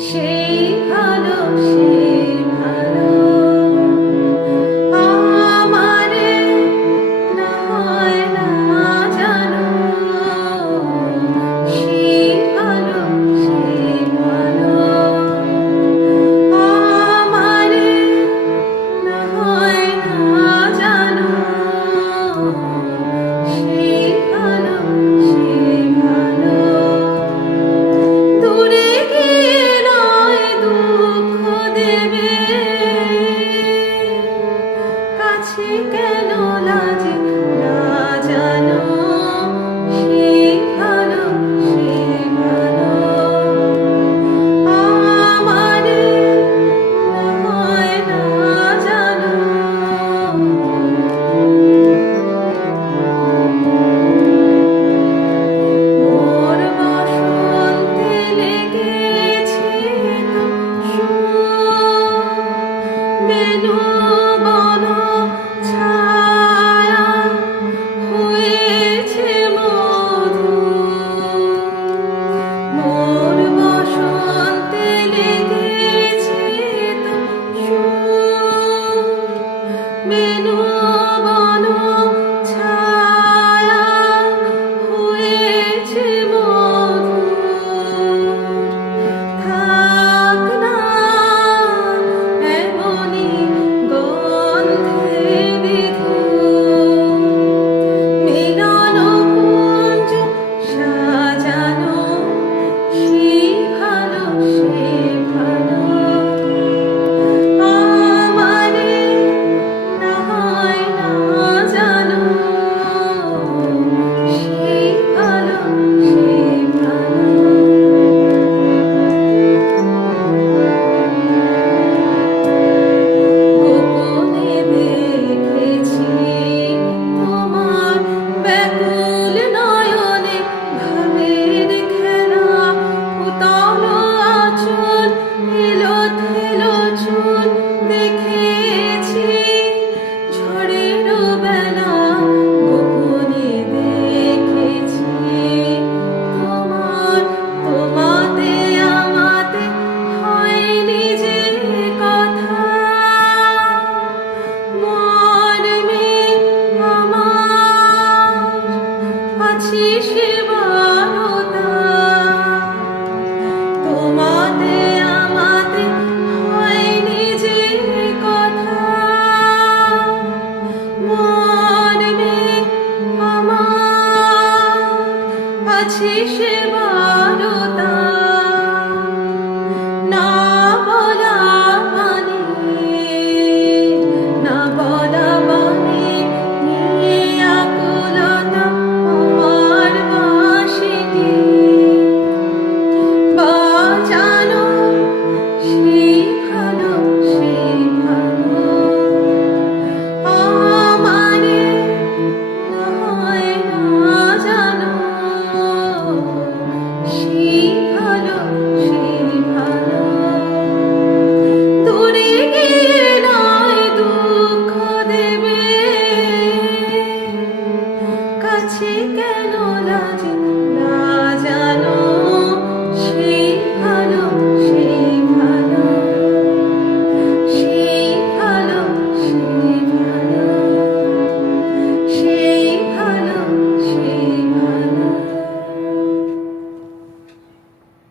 সেই ভালো সেই ভালো children. t-shirt.